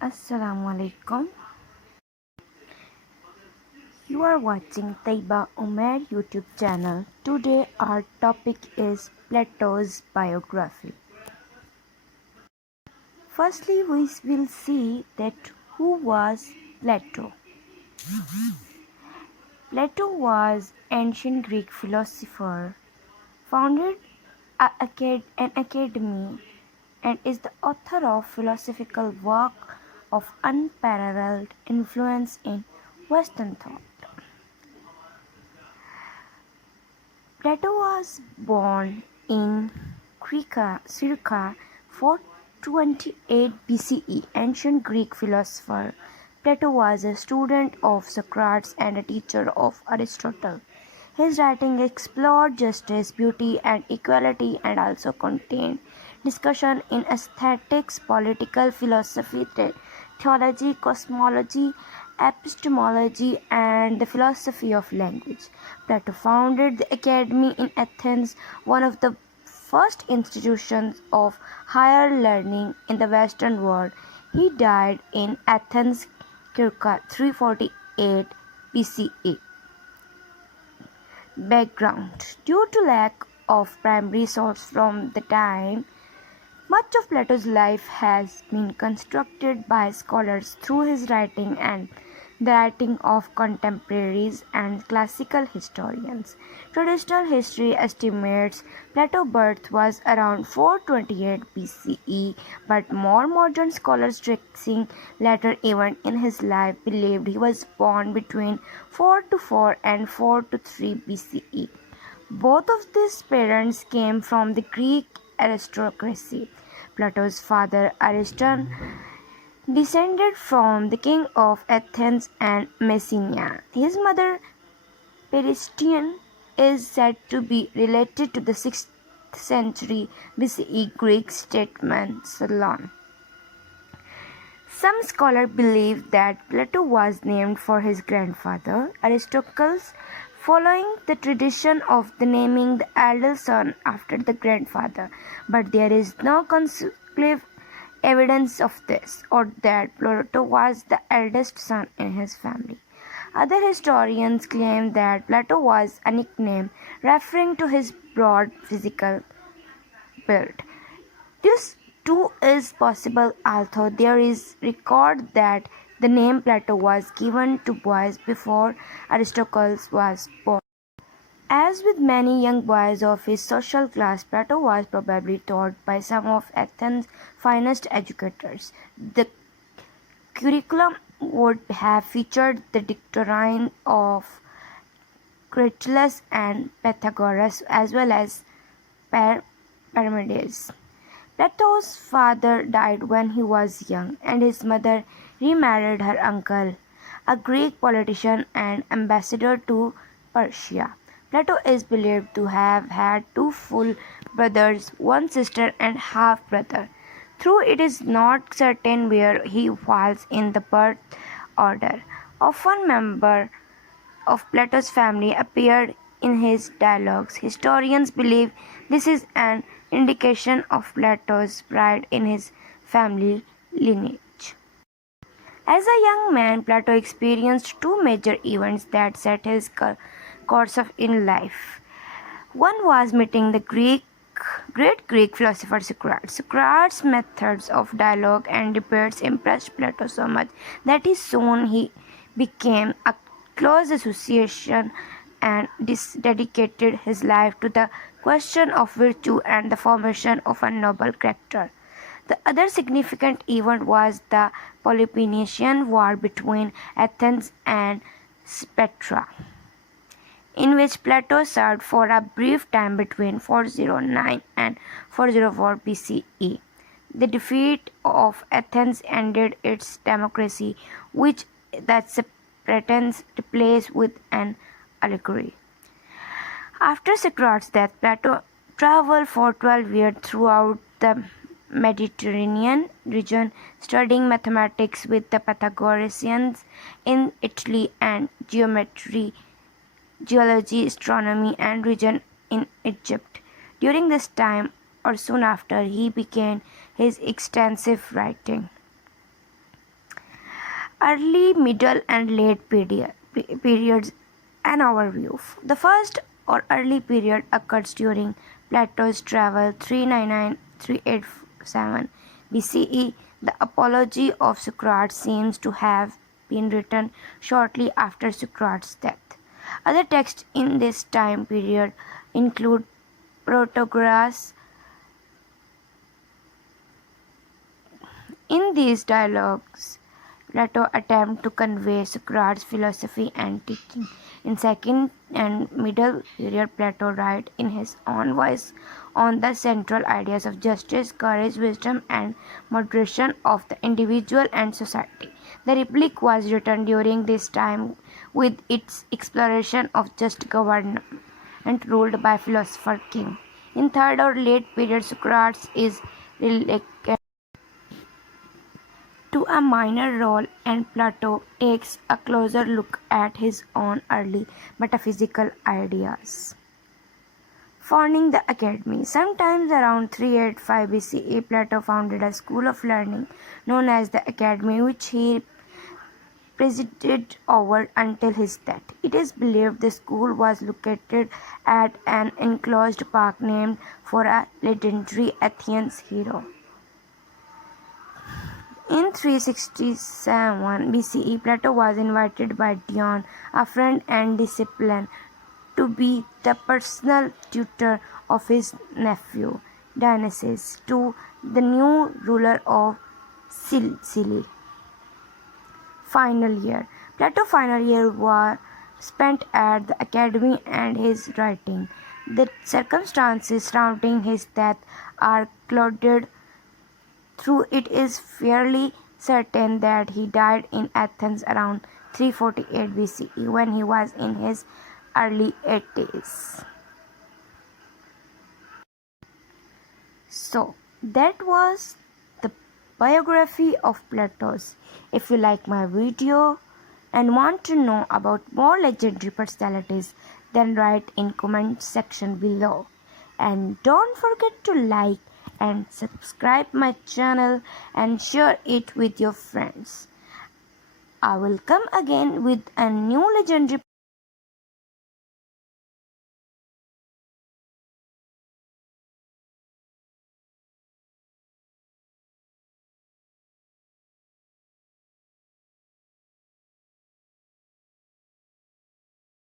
Assalamualaikum. You are watching Taiba Umair YouTube channel. Today our topic is Plato's biography. Firstly, we will see that who was Plato. Plato was ancient Greek philosopher, founded an academy, and is the author of philosophical work of unparalleled influence in Western thought. Plato was born in circa 428 BCE. Ancient Greek philosopher, Plato was a student of Socrates and a teacher of Aristotle. His writing explored justice, beauty, and equality, and also contained discussion in aesthetics, political philosophy, theology, cosmology, epistemology, and the philosophy of language. Plato founded the academy in Athens, one of the first institutions of higher learning in the Western world. He died in Athens circa 348 BCE. Background: due to lack of primary source from the time, much of Plato's life has been constructed by scholars through his writing and the writing of contemporaries and classical historians. Traditional history estimates Plato's birth was around 428 BCE, but more modern scholars tracing later events in his life believed he was born between 424 and 423 BCE. Both of these parents came from the Greek aristocracy. Plato's father, Ariston, descended from the king of Athens and Messenia. His mother, Peristion, is said to be related to the 6th century BCE Greek statesman Solon. Some scholars believe that Plato was named for his grandfather, Aristotle, following the tradition of naming the elder son after the grandfather, but there is no conclusive evidence of this, or that Plato was the eldest son in his family. Other historians claim that Plato was a nickname referring to his broad physical build. This too is possible, although there is record that the name Plato was given to boys before Aristotle was born. As with many young boys of his social class, Plato was probably taught by some of Athens' finest educators. The curriculum would have featured the doctrine of Cratylus and Pythagoras, as well as Parmenides. Plato's father died when he was young, and his mother remarried her uncle, a Greek politician and ambassador to Persia. Plato is believed to have had two full brothers, one sister, and half-brother, though it is not certain where he falls in the birth order. Often members of Plato's family appeared in his dialogues. Historians believe this is an indication of Plato's pride in his family lineage. As a young man, Plato experienced two major events that set his course in life. One was meeting the great Greek philosopher Socrates. Socrates' methods of dialogue and debates impressed Plato so much that he became a close association and dedicated his life to the question of virtue and the formation of a noble character. The other significant event was the Peloponnesian War between Athens and Sparta, in which Plato served for a brief time between 409 and 404 BCE. The defeat of Athens ended its democracy, which the Spartans replaced with an allegory. After Socrates' death, Plato traveled for 12 years throughout the Mediterranean region, studying mathematics with the Pythagoreans in Italy and geometry, geology, astronomy, and religion in Egypt. During this time, or soon after, he began his extensive writing. Early, middle, and late periods. An overview. The first or early period occurs during Plato's travel 399-387 BCE. The Apology of Socrates seems to have been written shortly after Socrates' death. Other texts in this time period include Protagoras. In these dialogues, Plato attempts to convey Socrates' philosophy and teaching. In second and middle period, Plato writes in his own voice on the central ideas of justice, courage, wisdom, and moderation of the individual and society. The Republic was written during this time with its exploration of just government ruled by philosopher king. In third or late period, Socrates is relegated to a minor role, and Plato takes a closer look at his own early metaphysical ideas. Founding the academy. Sometimes around 385 BCE, Plato founded a school of learning known as the Academy, which he presided over until his death. It is believed the school was located at an enclosed park named for a legendary Athenian hero. In 367 BCE, Plato was invited by Dion, a friend and disciple, to be the personal tutor of his nephew, Dionysius, to the new ruler of Sicily. Final year. Plato's final year was spent at the academy and his writing. The circumstances surrounding his death are clouded. Through it is fairly certain that he died in Athens around 348 BCE when he was in his early 80s. So that was the biography of Plato. If you like my video and want to know about more legendary personalities, then write in comment section below. And don't forget to like and subscribe my channel and share it with your friends. I will come again with a new legendary